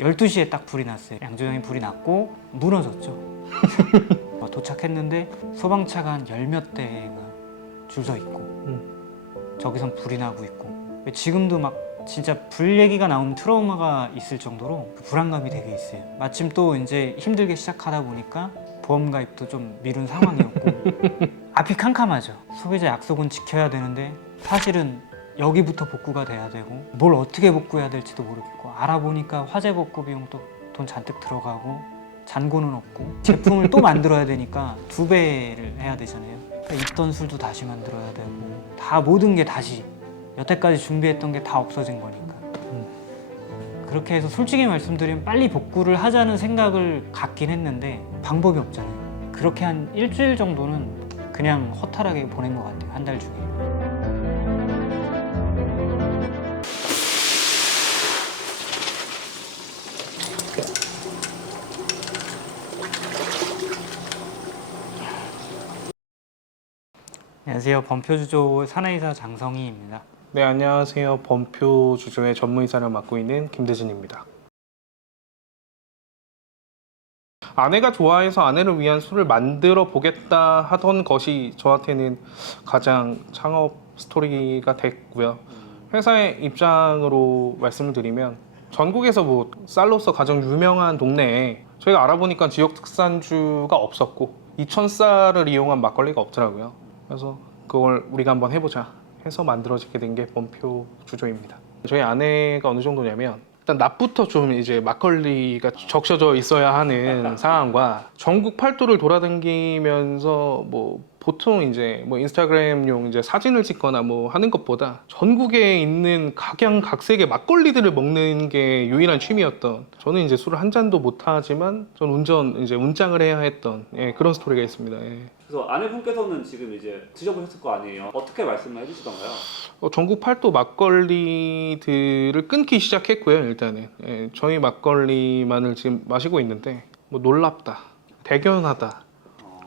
12시에 딱 불이 났어요. 양조장에 불이 났고 무너졌죠. 도착했는데 소방차가 한 10몇 대가 줄 서 있고 저기선 불이 나고 있고 지금도 막 진짜 불 얘기가 나오면 트라우마가 있을 정도로 불안감이 되게 있어요. 마침 또 이제 힘들게 시작하다 보니까 보험 가입도 좀 미룬 상황이었고 앞이 캄캄하죠. 소비자 약속은 지켜야 되는데 사실은 여기부터 복구가 돼야 되고 뭘 어떻게 복구해야 될지도 모르겠고 알아보니까 화재 복구 비용도 돈 잔뜩 들어가고 잔고는 없고 제품을 또 만들어야 되니까 2배를 해야 되잖아요. 그러니까 있던 술도 다시 만들어야 되고 다 모든 게 다시 여태까지 준비했던 게 다 없어진 거니까 그렇게 해서 솔직히 말씀드리면 빨리 복구를 하자는 생각을 갖긴 했는데 방법이 없잖아요. 그렇게 한 일주일 정도는 그냥 허탈하게 보낸 것 같아요. 한 달 중에. 안녕하세요. 범표주조 사내이사 장성희입니다. 네, 안녕하세요. 범표 주조의 전무이사를 맡고 있는 김대진입니다. 아내가 좋아해서 아내를 위한 술을 만들어 보겠다 하던 것이 저한테는 가장 창업 스토리가 됐고요. 회사의 입장으로 말씀을 드리면 전국에서 뭐 쌀로서 가장 유명한 동네에 저희가 알아보니까 지역 특산주가 없었고 이천 쌀을 이용한 막걸리가 없더라고요. 그래서 그걸 우리가 한번 해보자 해서 만들어지게 된 게 범표 주조입니다. 저희 아내가 어느 정도냐면 일단 낮부터 좀 이제 막걸리가 적셔져 있어야 하는 상황과 전국 팔도를 돌아다니면서 뭐 보통 이제 뭐 인스타그램용 이제 사진을 찍거나 뭐 하는 것보다 전국에 있는 각양각색의 막걸리들을 먹는 게 유일한 취미였던, 저는 이제 술을 한 잔도 못 하지만 전 운장을 해야 했던 그런 스토리가 있습니다. 그래서 아내분께서는 지금 이제 드셔보셨을 거 아니에요? 어떻게 말씀을 해주시던가요? 전국 팔도 막걸리들을 끊기 시작했고요. 일단은 저희 막걸리만을 지금 마시고 있는데 뭐 놀랍다, 대견하다,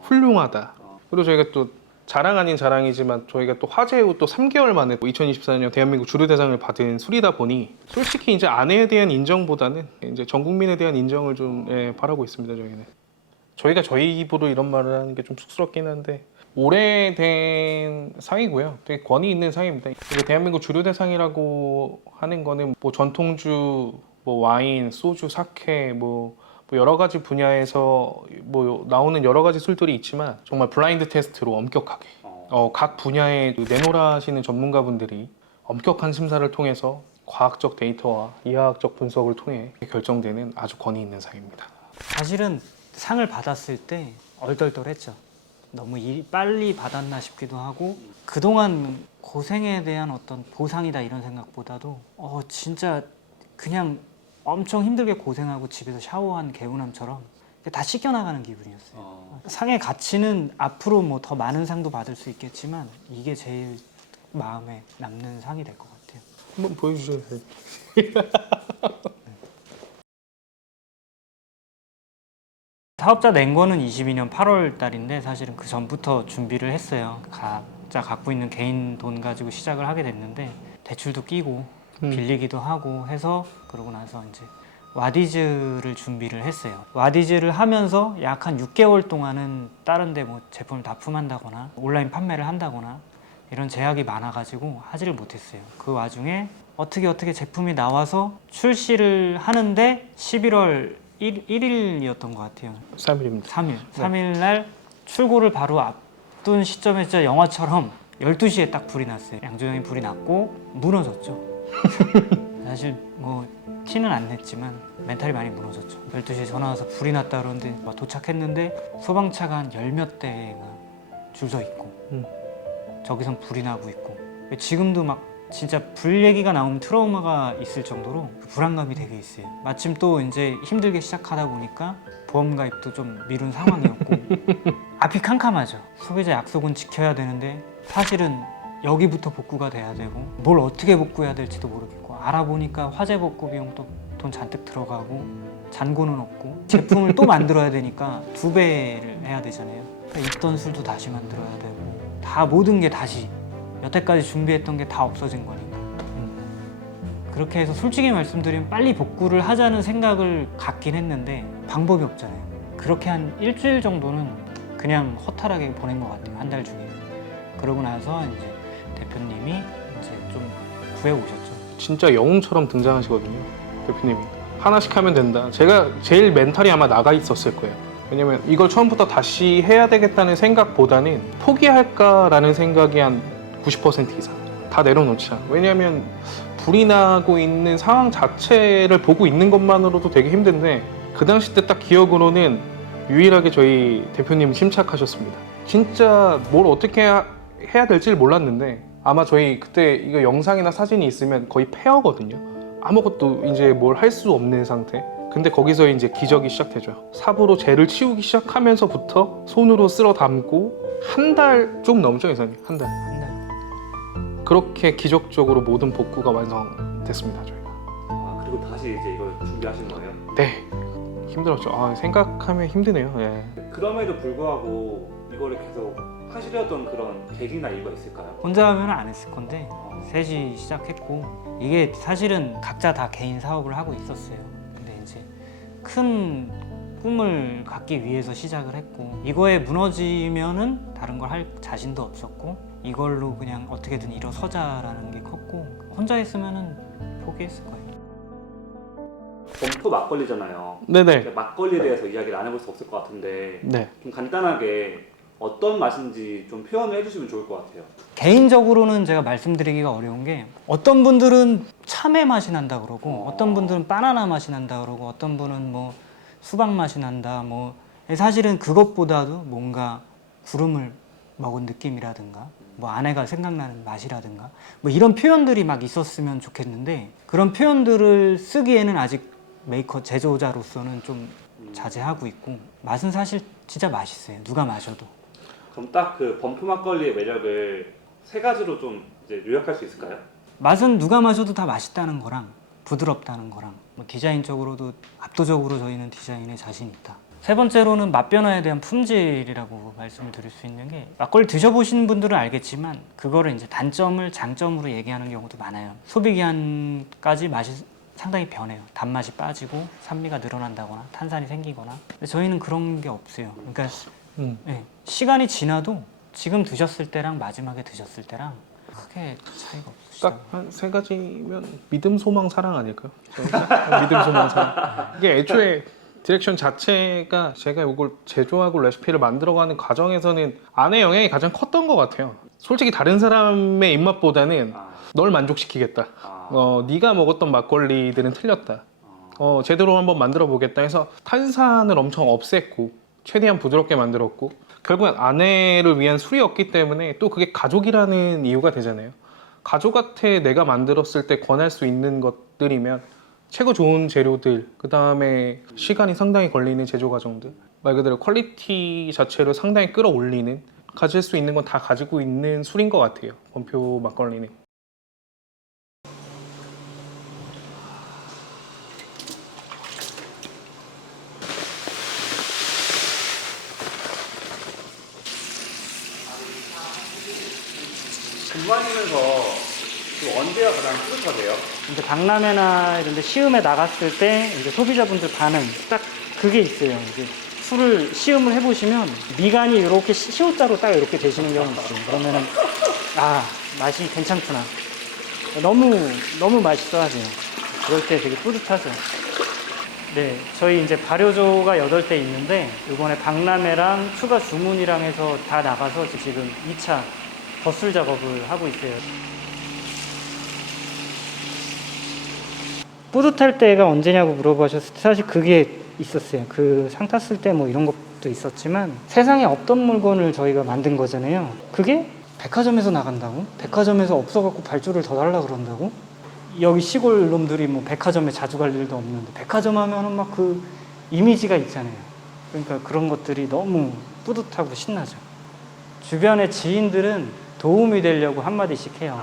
훌륭하다. 그리고 저희가 또 자랑 아닌 자랑이지만 저희가 또 화재 후 또 3개월 만에 2024년 대한민국 주류대상을 받은 술이다 보니 솔직히 이제 아내에 대한 인정보다는 이제 전 국민에 대한 인정을 좀 바라고 있습니다. 저희가 저희 입으로 이런 말을 하는 게 좀 쑥스럽긴 한데 오래된 상이고요. 되게 권위 있는 상입니다. 대한민국 주류대상이라고 하는 거는 뭐 전통주, 뭐 와인, 소주, 사케, 뭐 여러 가지 분야에서 뭐 나오는 여러 가지 술들이 있지만 정말 블라인드 테스트로 엄격하게 각 분야에 내노라하시는 전문가분들이 엄격한 심사를 통해서 과학적 데이터와 이화학적 분석을 통해 결정되는 아주 권위 있는 상입니다. 사실은 상을 받았을 때 얼떨떨했죠. 너무 빨리 받았나 싶기도 하고 그동안 고생에 대한 어떤 보상이다 이런 생각보다도 진짜 그냥 엄청 힘들게 고생하고 집에서 샤워한 개운함처럼 다 씻겨나가는 기분이었어요. 상의 가치는 앞으로 뭐 더 많은 상도 받을 수 있겠지만 이게 제일 마음에 남는 상이 될 것 같아요. 한번 보여주세요. 사업자 낸 거는 22년 8월 달인데 사실은 그 전부터 준비를 했어요. 각자 갖고 있는 개인 돈 가지고 시작을 하게 됐는데 대출도 끼고 빌리기도 하고 해서 그러고 나서 이제 와디즈를 준비를 했어요. 와디즈를 하면서 약 한 6개월 동안은 다른 데 뭐 제품을 납품한다거나 온라인 판매를 한다거나 이런 제약이 많아가지고 하지를 못했어요. 그 와중에 어떻게 제품이 나와서 출시를 하는데 11월 1일이었던 것 같아요. 3일입니다. 3일 날 출고를 바로 앞둔 시점에 진짜 영화처럼 12시에 딱 불이 났어요. 양조장에 불이 났고 무너졌죠. 사실 뭐 티는 안 냈지만 멘탈이 많이 무너졌죠. 12시에 전화 와서 불이 났다 그러는데 도착했는데 소방차가 한 10몇 대가 줄 서 있고 저기선 불이 나고 있고 지금도 막 진짜 불 얘기가 나오면 트라우마가 있을 정도로 불안감이 되게 있어요. 마침 또 이제 힘들게 시작하다 보니까 보험 가입도 좀 미룬 상황이었고 앞이 캄캄하죠. 소비자 약속은 지켜야 되는데 사실은 여기부터 복구가 돼야 되고 뭘 어떻게 복구해야 될지도 모르겠고 알아보니까 화재 복구 비용도 돈 잔뜩 들어가고 잔고는 없고 제품을 또 만들어야 되니까 2배를 해야 되잖아요. 그러니까 있던 술도 다시 만들어야 되고 다 모든 게 다시 여태까지 준비했던 게 다 없어진 거니까 그렇게 해서 솔직히 말씀드리면 빨리 복구를 하자는 생각을 갖긴 했는데 방법이 없잖아요. 그렇게 한 일주일 정도는 그냥 허탈하게 보낸 것 같아요. 한 달 중에. 그러고 나서 이제 대표님이 이제 좀 구해 오셨죠. 진짜 영웅처럼 등장하시거든요. 대표님이 하나씩 하면 된다. 제가 제일 멘탈이 아마 나가 있었을 거예요. 왜냐면 이걸 처음부터 다시 해야 되겠다는 생각보다는 포기할까라는 생각이 한 90% 이상 다 내려놓자. 왜냐면 불이 나고 있는 상황 자체를 보고 있는 것만으로도 되게 힘든데 그 당시 때 딱 기억으로는 유일하게 저희 대표님은 침착하셨습니다. 진짜 뭘 어떻게 해야 될지를 몰랐는데 아마 저희 그때 이거 영상이나 사진이 있으면 거의 폐허거든요. 아무것도 이제 뭘 할 수 없는 상태. 근데 거기서 이제 기적이 시작되죠. 삽으로 재를 치우기 시작하면서부터 손으로 쓸어 담고 한 달 좀 넘죠, 이사님? 한 달. 한 달. 그렇게 기적적으로 모든 복구가 완성됐습니다, 저희가. 아, 그리고 다시 이제 이걸 준비하신 거예요? 네. 힘들었죠. 아, 생각하면 힘드네요. 예. 그럼에도 불구하고 이거를 계속 하시려던 그런 계기나 이유가 있을까요? 혼자 하면 안 했을 건데 셋이 시작했고 이게 사실은 각자 다 개인 사업을 하고 있었어요. 근데 이제 큰 꿈을 갖기 위해서 시작을 했고 이거에 무너지면은 다른 걸 할 자신도 없었고 이걸로 그냥 어떻게든 일어서자라는 게 컸고 혼자 했으면은 포기했을 거예요. 범프 막걸리잖아요. 네네. 막걸리에 대해서 이야기를 안 해볼 수 없을 것 같은데 네. 좀 간단하게 어떤 맛인지 좀 표현을 해주시면 좋을 것 같아요. 개인적으로는 제가 말씀드리기가 어려운 게 어떤 분들은 참외 맛이 난다 그러고 어떤 분들은 바나나 맛이 난다 그러고 어떤 분은 뭐 수박 맛이 난다 뭐 사실은 그것보다도 뭔가 구름을 먹은 느낌이라든가 뭐 아내가 생각나는 맛이라든가 뭐 이런 표현들이 막 있었으면 좋겠는데 그런 표현들을 쓰기에는 아직 메이커 제조자로서는 좀 자제하고 있고 맛은 사실 진짜 맛있어요. 누가 마셔도. 그럼 딱 그 범프 막걸리의 매력을 세 가지로 좀 이제 요약할 수 있을까요? 맛은 누가 마셔도 다 맛있다는 거랑 부드럽다는 거랑 뭐 디자인적으로도 압도적으로 저희는 디자인에 자신 있다. 세 번째로는 맛 변화에 대한 품질이라고 말씀을 드릴 수 있는 게 막걸리 드셔보신 분들은 알겠지만 그거를 이제 단점을 장점으로 얘기하는 경우도 많아요. 소비 기한까지 맛이 상당히 변해요. 단맛이 빠지고 산미가 늘어난다거나 탄산이 생기거나. 근데 저희는 그런 게 없어요. 그러니까 네, 시간이 지나도 지금 드셨을 때랑 마지막에 드셨을 때랑 크게 차이가 없으시다. 딱 한 세 가지면 믿음, 소망, 사랑 아닐까요? 믿음, 소망, 사랑. 이게 애초에 디렉션 자체가 제가 이걸 제조하고 레시피를 만들어가는 과정에서는 아내 영향이 가장 컸던 것 같아요. 솔직히 다른 사람의 입맛보다는 널 만족시키겠다. 네가 먹었던 막걸리들은 틀렸다. 제대로 한번 만들어 보겠다 해서 탄산을 엄청 없앴고 최대한 부드럽게 만들었고 결국엔 아내를 위한 술이었기 때문에 또 그게 가족이라는 이유가 되잖아요. 가족한테 내가 만들었을 때 권할 수 있는 것들이면 최고 좋은 재료들, 그 다음에 시간이 상당히 걸리는 제조 과정들, 말 그대로 퀄리티 자체를 상당히 끌어올리는, 가질 수 있는 건 다 가지고 있는 술인 것 같아요. 범표 막걸리는. 근무하시면서 그 언제가 가장 뿌듯하세요? 이제 박람회나 이런 데 시음에 나갔을 때 이제 소비자분들 반응 딱 그게 있어요. 이제 술을 시음을 해보시면 미간이 이렇게 시옷자로 딱 이렇게 되시는 경우 있어요. 그러면은 아 맛이 괜찮구나. 너무 맛있어 하세요. 그럴 때 되게 뿌듯하죠. 네, 저희 이제 발효조가 8대 있는데 이번에 박람회랑 추가 주문이랑 해서 다 나가서 지금 2차 덧술 작업을 하고 있어요. 뿌듯할 때가 언제냐고 물어보셨을 때 사실 그게 있었어요. 그 상 탔을 때 뭐 이런 것도 있었지만 세상에 없던 물건을 저희가 만든 거잖아요. 그게 백화점에서 나간다고? 백화점에서 없어갖고 발주를 더 달라 그런다고? 여기 시골 놈들이 뭐 백화점에 자주 갈 일도 없는데 백화점 하면은 막 그 이미지가 있잖아요. 그러니까 그런 것들이 너무 뿌듯하고 신나죠. 주변의 지인들은 도움이 되려고 한마디씩 해요.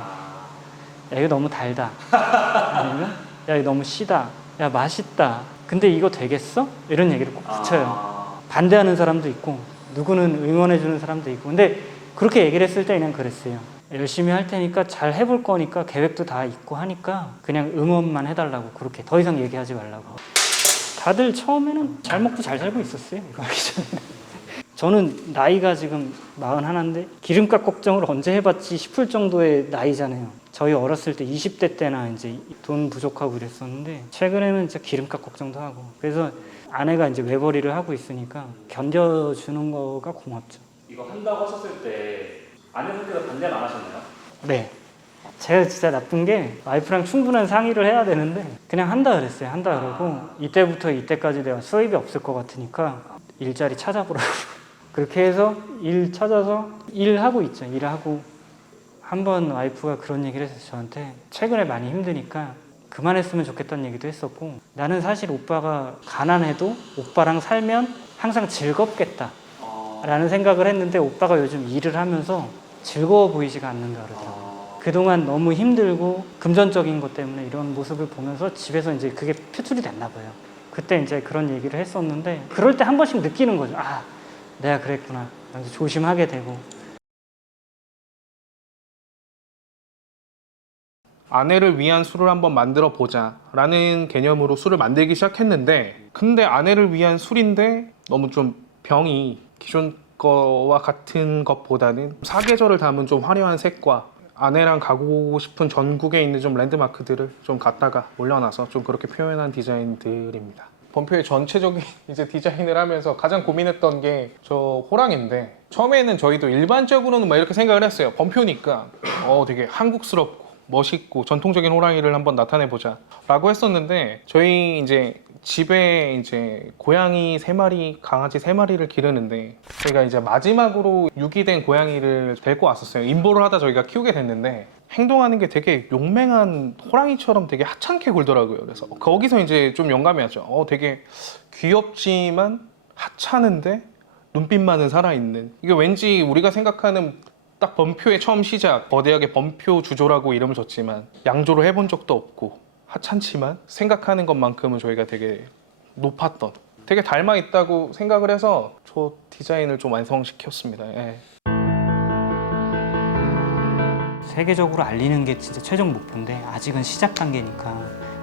야, 이거 너무 달다. 아니면 야, 이거 너무 시다. 야, 맛있다. 근데 이거 되겠어? 이런 얘기를 꼭 붙여요. 반대하는 사람도 있고 누구는 응원해주는 사람도 있고 근데 그렇게 얘기를 했을 때 그냥 그랬어요. 열심히 할 테니까 잘 해볼 거니까 계획도 다 있고 하니까 그냥 응원만 해달라고 그렇게 더 이상 얘기하지 말라고. 다들 처음에는 잘 먹고 잘 살고 있었어요. 이거 하기 전에. 저는 나이가 지금 41인데 기름값 걱정을 언제 해봤지 싶을 정도의 나이잖아요. 저희 어렸을 때 20대 때나 이제 돈 부족하고 이랬었는데 최근에는 진짜 기름값 걱정도 하고 그래서 아내가 이제 외벌이를 하고 있으니까 견뎌주는 거가 고맙죠. 이거 한다고 하셨을 때 아내분께서 반대는 안 하셨나요? 네. 제가 진짜 나쁜 게 와이프랑 충분한 상의를 해야 되는데 그냥 한다 그랬어요. 한다 그러고 이때부터 이때까지 내가 수입이 없을 것 같으니까 일자리 찾아보라고. 그렇게 해서 일 찾아서 일하고 있죠. 일하고 한 번 와이프가 그런 얘기를 했어요. 저한테 최근에 많이 힘드니까 그만했으면 좋겠다는 얘기도 했었고 나는 사실 오빠가 가난해도 오빠랑 살면 항상 즐겁겠다 라는 생각을 했는데 오빠가 요즘 일을 하면서 즐거워 보이지가 않는다 그러더라고요. 그동안 너무 힘들고 금전적인 것 때문에 이런 모습을 보면서 집에서 이제 그게 표출이 됐나 봐요. 그때 이제 그런 얘기를 했었는데 그럴 때 한 번씩 느끼는 거죠. 아, 내가 그랬구나. 그래서 조심하게 되고. 아내를 위한 술을 한번 만들어 보자 라는 개념으로 술을 만들기 시작했는데 근데 아내를 위한 술인데 너무 좀 병이 기존 거와 같은 것보다는 사계절을 담은 좀 화려한 색과 아내랑 가고 싶은 전국에 있는 좀 랜드마크들을 좀 갖다가 올려놔서 좀 그렇게 표현한 디자인들입니다. 범표의 전체적인 이제 디자인을 하면서 가장 고민했던 게 저 호랑인데 처음에는 저희도 일반적으로는 막 이렇게 생각을 했어요. 범표니까 되게 한국스럽고 멋있고 전통적인 호랑이를 한번 나타내보자 라고 했었는데 저희 이제 집에 이제 고양이 3마리, 강아지 3마리를 기르는데 저희가 이제 마지막으로 유기된 고양이를 데리고 왔었어요. 임보를 하다 저희가 키우게 됐는데 행동하는 게 되게 용맹한 호랑이처럼 되게 하찮게 굴더라고요. 그래서 거기서 이제 좀 영감이 왔죠. 되게 귀엽지만 하찮은데 눈빛만은 살아있는 이게 왠지 우리가 생각하는 딱 범표의 처음 시작 거대하게 범표 주조라고 이름을 줬지만 양조를 해본 적도 없고 하찮지만 생각하는 것만큼은 저희가 되게 높았던 되게 닮아 있다고 생각을 해서 저 디자인을 좀 완성시켰습니다. 예. 세계적으로 알리는 게 진짜 최종 목표인데 아직은 시작 단계니까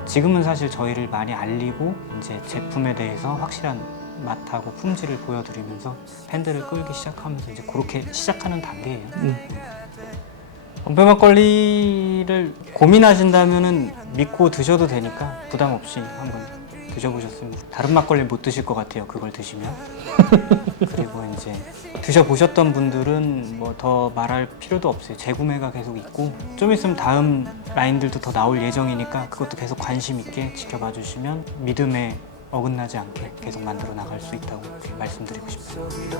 지금은 사실 저희를 많이 알리고 이제 제품에 대해서 확실한 맛하고 품질을 보여드리면서 팬들을 끌기 시작하면서 이제 그렇게 시작하는 단계예요. 범표 막걸리를 고민하신다면은 믿고 드셔도 되니까 부담 없이 한번 드셔보셨으면 다른 막걸리 못 드실 것 같아요. 그걸 드시면. 그리고 이제 드셔보셨던 분들은 뭐 더 말할 필요도 없어요. 재구매가 계속 있고 좀 있으면 다음 라인들도 더 나올 예정이니까 그것도 계속 관심 있게 지켜봐 주시면 믿음에 어긋나지 않게 계속 만들어 나갈 수 있다고 말씀드리고 싶습니다.